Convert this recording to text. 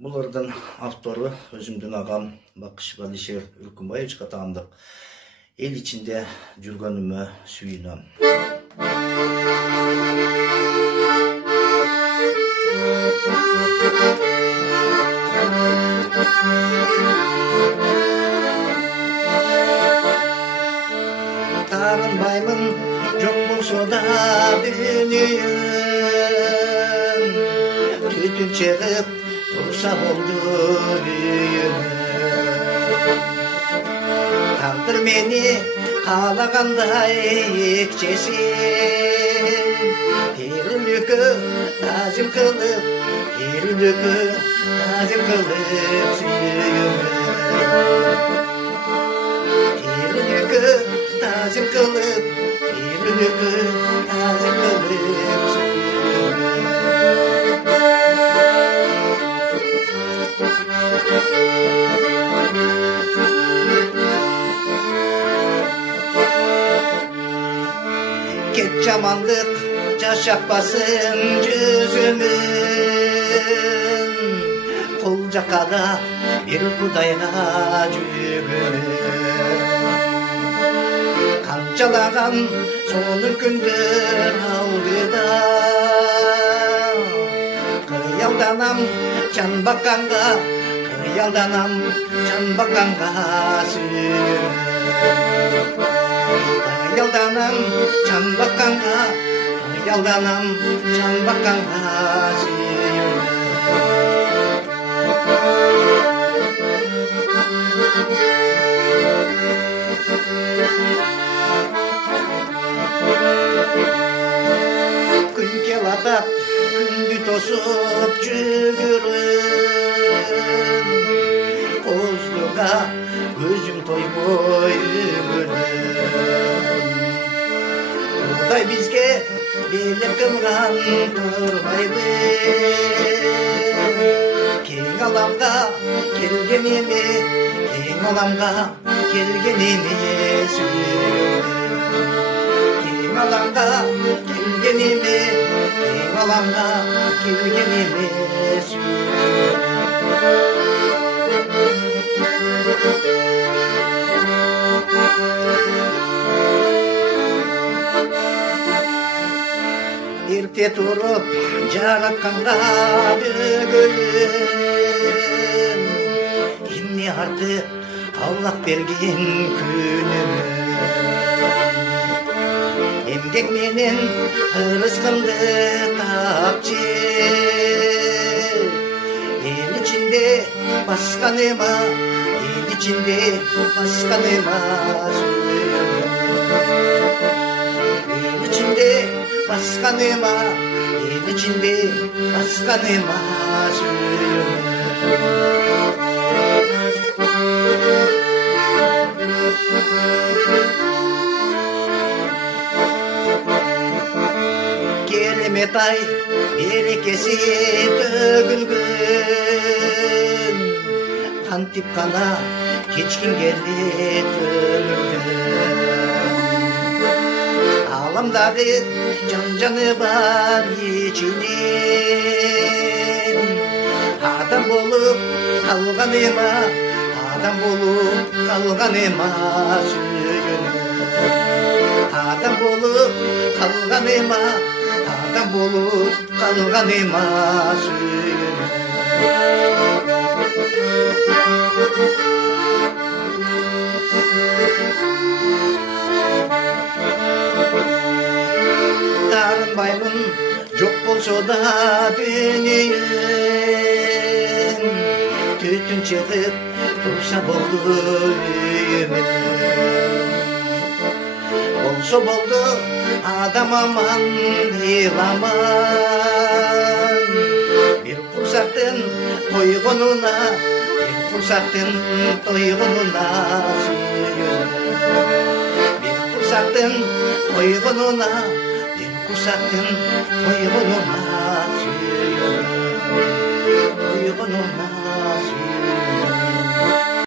Bulardan avtoru özümdün ağam Bakışık Alişer Ürkünbayevичқа таандык. El içinde жүргөнүмө сүйүнөм. Тағынбаймын жоқ болсо да дүнием, түтүн чыгып турса болду үйүм. Тағдыр мени каалагандай экчесин, тирүүлүккө тазим кылып, сүйүм. Тирүүлүккө тазим кылып, Кет жамандык жашатпасын жүзүмүн, кул жакка да бир Кудайга жүгүнүм. Канчалаган сонун күндөр алдыда, кыялданам жан бакканга сүйүнүм. Kıyaldanam can bakkanга sүйүнүm. Күн келатат, күндү тосуп жүгүрүм, коздуга көзүм тойбой үгүрүм. Кудай бизге бийлик кылган турбайбы, кең аламга келгениме сүйүнүм. Кең аламга келгениме сүйүнүм. Эрте туруп жаратканга бөгөлүм, эмне артык Аллах берген күнүм. Эмгек менен ырыскымды тапчы, эл ичинде басканыма сүйүнүм. Эл ичинде басканыма сүйүнүм. Керемет ай берекеси төгүлгөн, кантип гана кечкин келди өмүрдөн. Аламдагы жан-жаны бар ичинен, адам болуп калганыма сүйүнүм. Адам болуп калганыма сүйүнүм. Тағынбаймын жоқ болсо да дүнием, түтүн чыгып турса болду үйүм. Болсо болду адам аман ыйламан, бир курсактын тойгонуна сүйүнүм. Бир курсактын тойгонуна